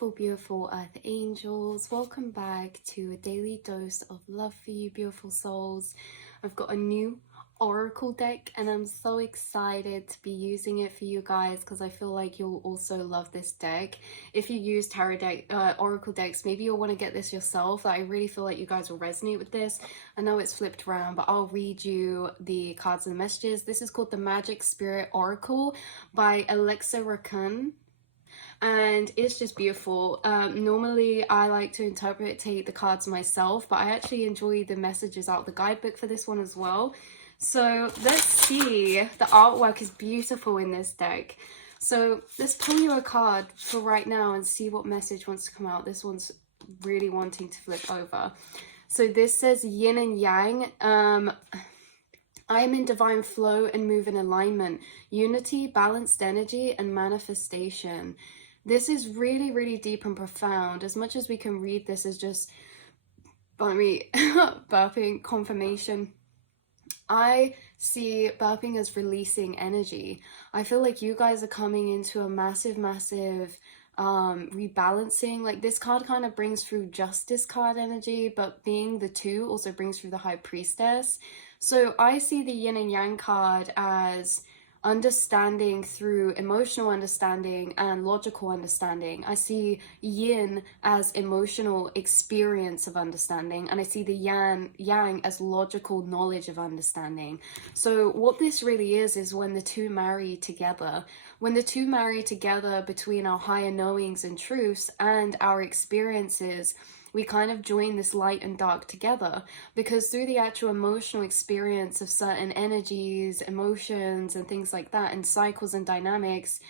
Beautiful, beautiful Earth Angels. Welcome back to a daily dose of love for you, beautiful souls. I've got a new oracle deck and I'm so excited to be using it for you guys because I feel like you'll also love this deck. If you use tarot deck, oracle decks, maybe you'll want to get this yourself. I really feel like you guys will resonate with this. I know it's flipped around, but I'll read you the cards and the messages. This is called the Magic Spirit Oracle by Alexa Raccoon. And it's just beautiful. Normally I like to interpretate the cards myself, but I actually enjoy the messages out of the guidebook for this one as well. So let's see. The artwork is beautiful in this deck. So let's pull you a card for right now and see what message wants to come out. This one's really wanting to flip over. So this says yin and yang. I am in divine flow and move in alignment, unity, balanced energy, and manifestation. This is really, really deep and profound. As much as we can read this as just burping confirmation, I see burping as releasing energy. I feel like you guys are coming into a massive rebalancing. Like this card kind of brings through justice card energy, but being the two also brings through the high priestess. So I see the yin and yang card as understanding through emotional understanding and logical understanding. I see yin as emotional experience of understanding, and I see the yang as logical knowledge of understanding. So what this really is when the two marry together. When the two marry together between our higher knowings and truths and our experiences, we kind of join this light and dark together, because through the actual emotional experience of certain energies, emotions, and things like that, and cycles and dynamics,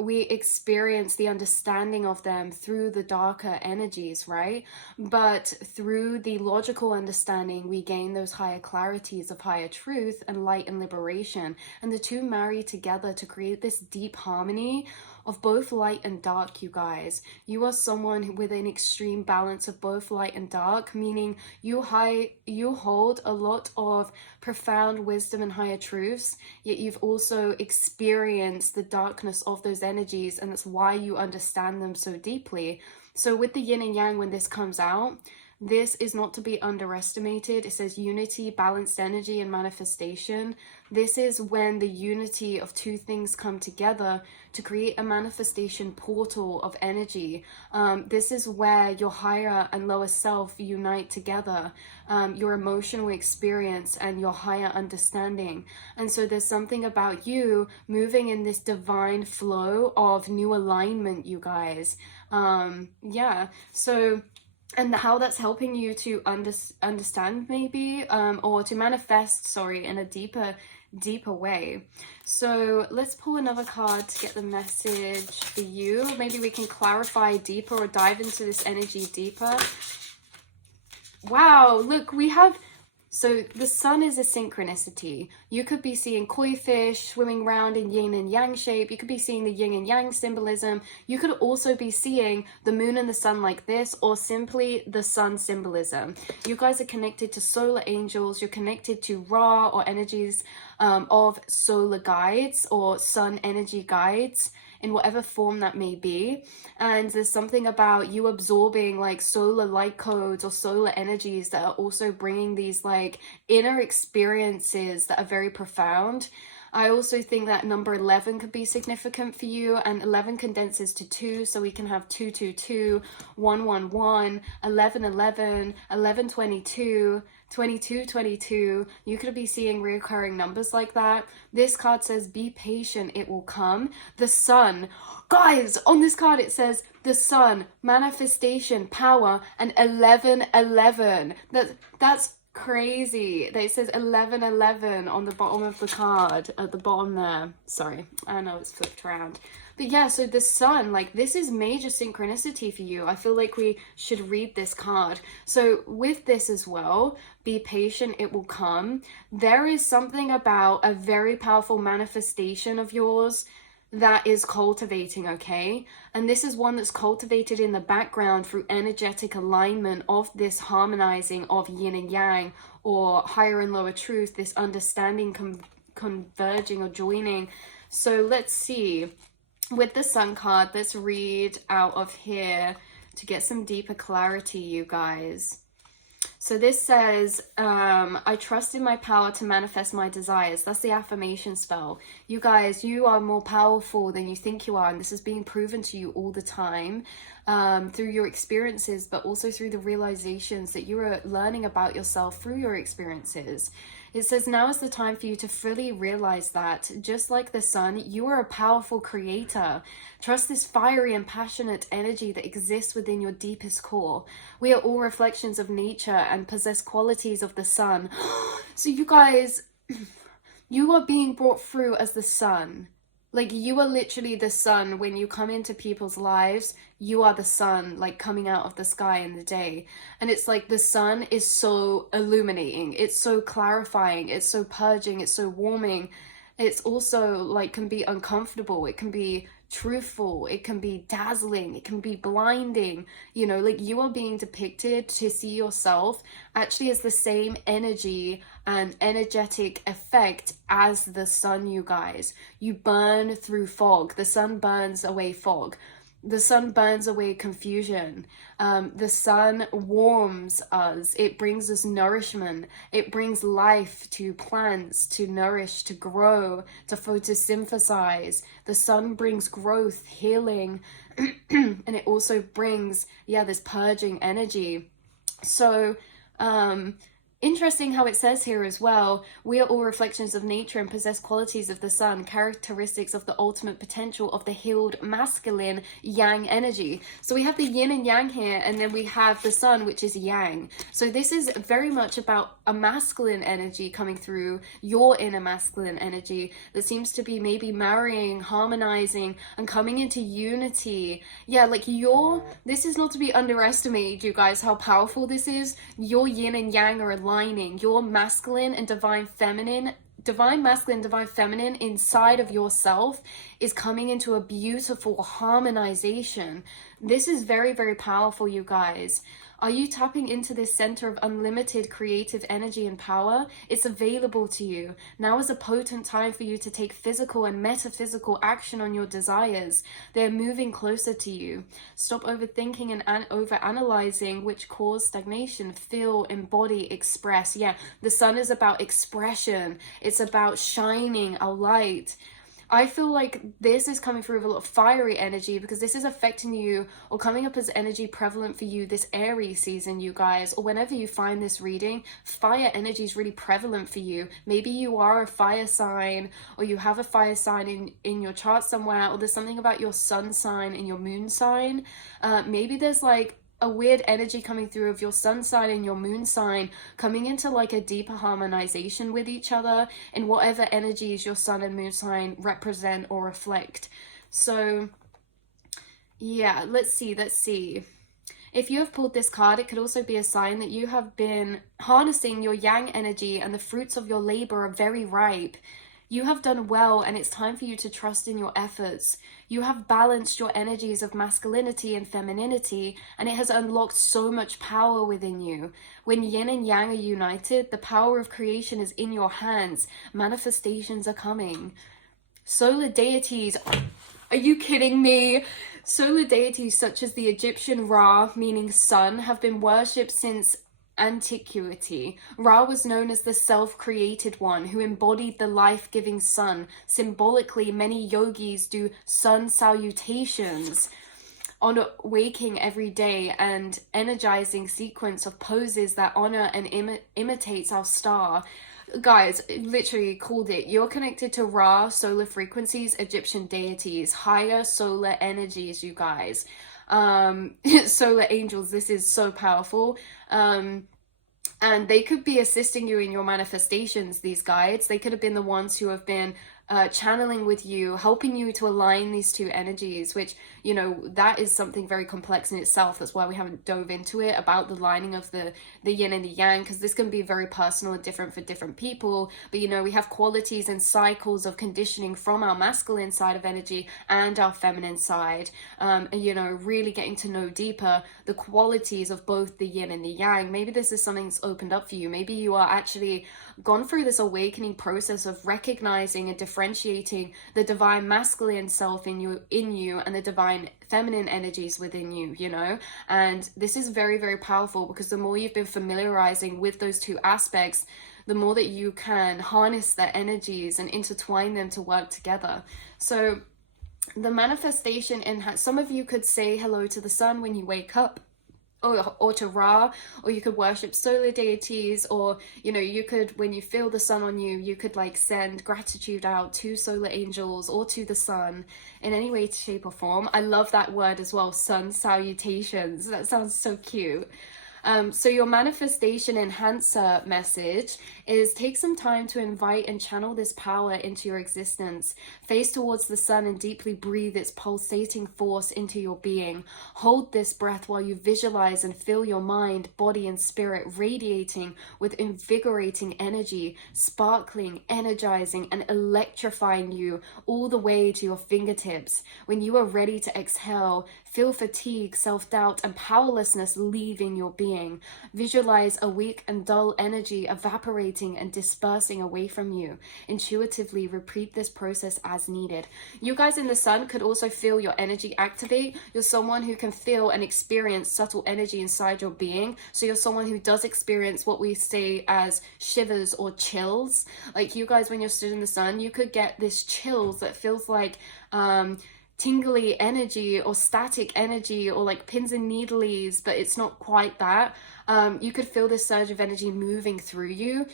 we experience the understanding of them through the darker energies, right? But through the logical understanding, we gain those higher clarities of higher truth and light and liberation. And the two marry together to create this deep harmony of both light and dark, you guys. You are someone with an extreme balance of both light and dark, meaning you hold a lot of profound wisdom and higher truths, yet you've also experienced the darkness of those energies, and that's why you understand them so deeply. So with the yin and yang, when this comes out, this is not to be underestimated. It says unity, balanced energy, and manifestation. This is when the unity of two things come together to create a manifestation portal of energy. This is where your higher and lower self unite together, your emotional experience and your higher understanding. And so there's something about you moving in this divine flow of new alignment, you guys. And how that's helping you to understand maybe, or to manifest, in a deeper way. So let's pull another card to get the message for you. Maybe we can clarify deeper or dive into this energy deeper. Wow, look, we have... So the sun is a synchronicity. You could be seeing koi fish swimming around in yin and yang shape. You could be seeing the yin and yang symbolism. You could also be seeing the moon and the sun like this, or simply the sun symbolism. You guys are connected to solar angels. You're connected to Ra, or energies of solar guides or sun energy guides, in whatever form that may be. And there's something about you absorbing like solar light codes or solar energies that are also bringing these like inner experiences that are very profound. I also think that number 11 could be significant for you, and 11 condenses to 2, so we can have 222, 111, 1111, 1122, 2222. You could be seeing recurring numbers like that. This card says be patient, it will come. The sun, guys, on this card it says the sun, manifestation, power, and 1111. That's crazy. It says 1111 on the bottom of the card, at the bottom there. Sorry, I know it's flipped around. But yeah, so the sun, like, this is major synchronicity for you. I feel like we should read this card. So with this as well, be patient, it will come. There is something about a very powerful manifestation of yours that is cultivating, okay? And this is one that's cultivated in the background through energetic alignment of this harmonizing of yin and yang, or higher and lower truth, this understanding converging or joining. So let's see. with the Sun card, let's read out of here to get some deeper clarity, you guys. So this says, I trust in my power to manifest my desires. That's the affirmation spell. You guys, you are more powerful than you think you are. And this is being proven to you all the time, through your experiences, but also through the realizations that you are learning about yourself through your experiences. It says, now is the time for you to fully realize that, just like the sun, you are a powerful creator. Trust this fiery and passionate energy that exists within your deepest core. We are all reflections of nature and possess qualities of the sun. So you guys, you are being brought through as the sun. Like, you are literally the sun. When you come into people's lives, you are the sun, like, coming out of the sky in the day. And it's like the sun is so illuminating, it's so clarifying, it's so purging, it's so warming. It's also like can be uncomfortable, it can be truthful, it can be dazzling, it can be blinding. You know, like, you are being depicted to see yourself actually as the same energy and energetic effect as the sun, you guys. You burn through fog. The sun burns away fog. The sun burns away confusion. The sun warms us. It brings us nourishment. It brings life to plants, to nourish, to grow, to photosynthesize. The sun brings growth, healing, and it also brings, this purging energy. So, interesting how it says here as well, we are all reflections of nature and possess qualities of the sun, characteristics of the ultimate potential of the healed masculine yang energy. So we have the yin and yang here, and then we have the sun, which is yang. So this is very much about a masculine energy coming through, your inner masculine energy that seems to be maybe marrying, harmonizing, and coming into unity. Yeah, like this is not to be underestimated, you guys, how powerful this is. Your yin and yang are aligning. Your masculine and divine feminine inside of yourself is coming into a beautiful harmonization. This is very, very powerful, you guys. Are you tapping into this center of unlimited creative energy and power? It's available to you. Now is a potent time for you to take physical and metaphysical action on your desires. They're moving closer to you. Stop overthinking and overanalyzing, which cause stagnation. Feel, embody, express. Yeah, the sun is about expression. It's about shining our light. I feel like this is coming through with a lot of fiery energy because this is affecting you or coming up as energy prevalent for you this Aries season, you guys, or whenever you find this reading, fire energy is really prevalent for you. Maybe you are a fire sign, or you have a fire sign in your chart somewhere, or there's something about your sun sign and your moon sign. Maybe there's like a weird energy coming through of your sun sign and your moon sign coming into like a deeper harmonization with each other in whatever energies your sun and moon sign represent or reflect. So yeah, let's see. If you have pulled this card, it could also be a sign that you have been harnessing your yang energy and the fruits of your labor are very ripe. You have done well, and it's time for you to trust in your efforts. You have balanced your energies of masculinity and femininity, and it has unlocked so much power within you. When yin and yang are united, the power of creation is in your hands. Manifestations are coming. Solar deities, are you kidding me? Solar deities such as the Egyptian Ra, meaning sun, have been worshipped since antiquity. Ra was known as the self-created one who embodied the life-giving sun. Symbolically, many yogis do sun salutations on waking every day and energizing sequence of poses that honor and imitates our star. Guys, literally called it. You're connected to Ra, solar frequencies, Egyptian deities, higher solar energies, you guys. Solar angels, this is so powerful. And they could be assisting you in your manifestations, these guides. They could have been the ones who have been channeling with you, helping you to align these two energies, which, you know, that is something very complex in itself. That's why we haven't dove into it, about the lining of the yin and the yang, because this can be very personal and different for different people. But, you know, we have qualities and cycles of conditioning from our masculine side of energy and our feminine side, and, you know, really getting to know deeper the qualities of both the yin and the yang. Maybe this is something that's opened up for you. Maybe you are actually gone through this awakening process of recognizing and differentiating the divine masculine self in you and the divine feminine energies within you, you know. And this is very, very powerful, because the more you've been familiarizing with those two aspects, the more that you can harness their energies and intertwine them to work together. So the manifestation in some of you could say hello to the sun when you wake up, or to Ra, or you could worship solar deities, or, you know, you could, when you feel the sun on you, you could like send gratitude out to solar angels or to the sun in any way, shape or form. I love that word as well, sun salutations. That sounds so cute. So your manifestation enhancer message is: take some time to invite and channel this power into your existence. Face towards the sun and deeply breathe its pulsating force into your being. Hold this breath while you visualize and feel your mind, body, and spirit radiating with invigorating energy, sparkling, energizing, and electrifying you all the way to your fingertips. When you are ready to exhale, feel fatigue, self-doubt, and powerlessness leaving your being. Visualize a weak and dull energy evaporating and dispersing away from you. Intuitively repeat this process as needed. You guys in the sun could also feel your energy activate. You're someone who can feel and experience subtle energy inside your being. So you're someone who does experience what we say as shivers or chills. Like, you guys, when you're stood in the sun, you could get this chills that feels like tingly energy or static energy, or like pins and needles, but it's not quite that. You could feel this surge of energy moving through you.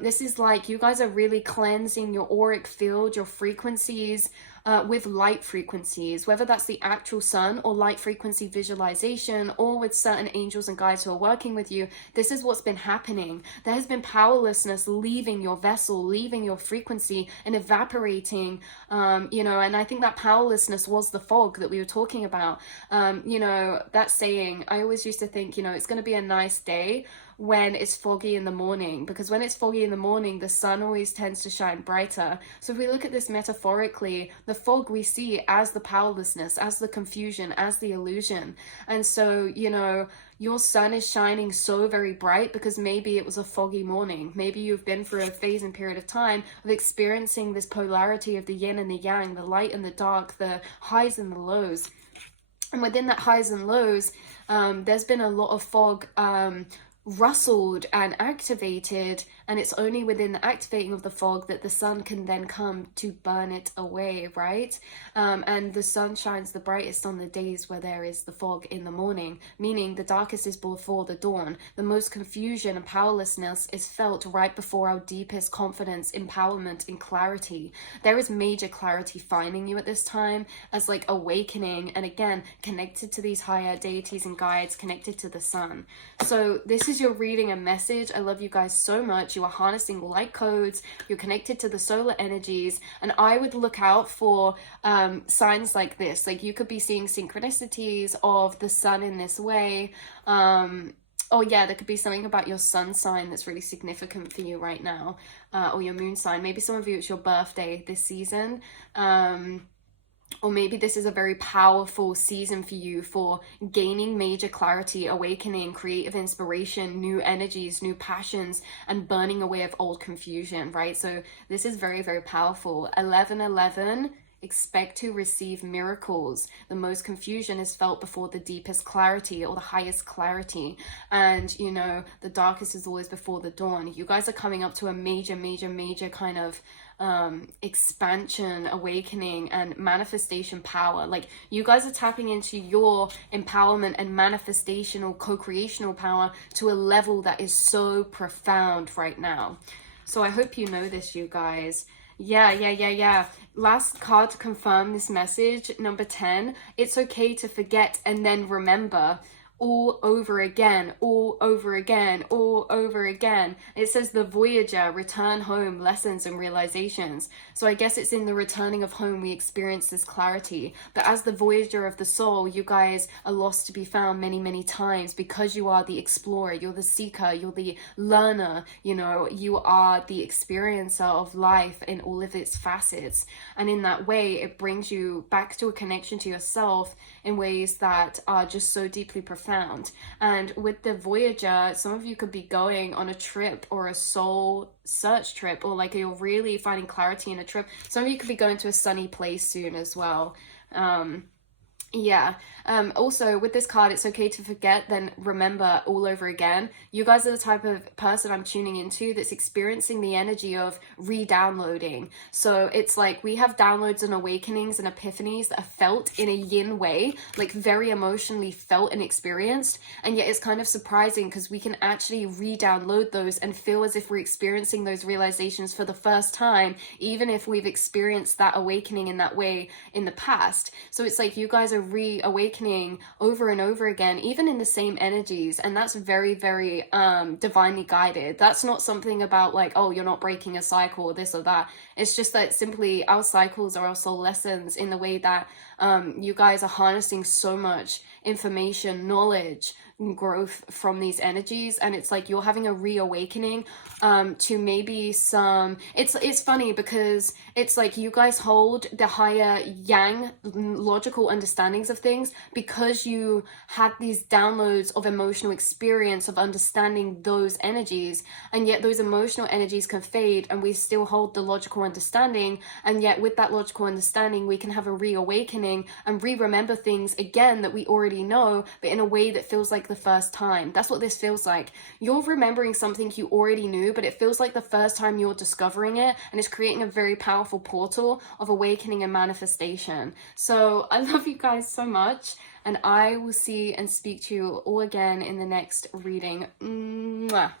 This is like you guys are really cleansing your auric field, your frequencies, with light frequencies, whether that's the actual sun or light frequency visualization, or with certain angels and guides who are working with you. This is what's been happening. There has been powerlessness leaving your vessel, leaving your frequency, and evaporating, you know, and I think that powerlessness was the fog that we were talking about. You know, that saying, I always used to think, you know, it's going to be a nice day when it's foggy in the morning, because when it's foggy in the morning, the sun always tends to shine brighter. So if we look at this metaphorically, the fog we see as the powerlessness, as the confusion, as the illusion. And so, you know, your sun is shining so very bright because maybe it was a foggy morning. Maybe you've been through a phase and period of time of experiencing this polarity of the yin and the yang, the light and the dark, the highs and the lows. And within that highs and lows, there's been a lot of fog rustled and activated, and it's only within the activating of the fog that the sun can then come to burn it away, right? And the sun shines the brightest on the days where there is the fog in the morning, meaning the darkest is before the dawn. The most confusion and powerlessness is felt right before our deepest confidence, empowerment, and clarity. There is major clarity finding you at this time, as like awakening, and again connected to these higher deities and guides, connected to the sun. So this is your reading and message. I love you guys so much. You are harnessing light codes, you're connected to the solar energies, and I would look out for signs like this. Like, you could be seeing synchronicities of the sun in this way. Oh yeah, there could be something about your sun sign that's really significant for you right now, or your moon sign. Maybe some of you it's your birthday this season. Or maybe this is a very powerful season for you for gaining major clarity, awakening, creative inspiration, new energies, new passions, and burning away of old confusion, right? So this is very, very powerful. 11:11, expect to receive miracles. The most confusion is felt before the deepest clarity, or the highest clarity. And, you know, the darkest is always before the dawn. You guys are coming up to a major, major, major kind of expansion, awakening, and manifestation power. Like, you guys are tapping into your empowerment and manifestational, co-creational power to a level that is so profound right now. So I hope you know this, you guys. Yeah. Last card to confirm this message, number 10. It's okay to forget and then remember. All over again, all over again, all over again. It says the voyager, return home, lessons and realizations. So I guess it's in the returning of home we experience this clarity. But as the voyager of the soul, you guys are lost to be found many, many times, because you are the explorer, you're the seeker, you're the learner, you know, you are the experiencer of life in all of its facets. And in that way, it brings you back to a connection to yourself in ways that are just so deeply profound. profound. And with the Voyager, some of you could be going on a trip or a soul search trip, or like you're really finding clarity in a trip. Some of you could be going to a sunny place soon as well. Yeah. Also, with this card, it's okay to forget, then remember all over again. You guys are the type of person I'm tuning into that's experiencing the energy of re-downloading. So it's like we have downloads and awakenings and epiphanies that are felt in a yin way, like very emotionally felt and experienced. And yet it's kind of surprising because we can actually re-download those and feel as if we're experiencing those realizations for the first time, even if we've experienced that awakening in that way in the past. So it's like you guys are reawakening over and over again, even in the same energies, and that's very, very divinely guided. That's not something about like, oh, you're not breaking a cycle or this or that. It's just that simply our cycles are also lessons in the way that you guys are harnessing so much information, knowledge, growth from these energies, and it's like you're having a reawakening to maybe some, it's funny because it's like you guys hold the higher yang logical understandings of things because you had these downloads of emotional experience of understanding those energies, and yet those emotional energies can fade and we still hold the logical understanding, and yet with that logical understanding we can have a reawakening and remember things again that we already know, but in a way that feels like the first time. That's what this feels like. You're remembering something you already knew, but it feels like the first time you're discovering it, and it's creating a very powerful portal of awakening and manifestation. So I love you guys so much, and I will see and speak to you all again in the next reading. Mwah.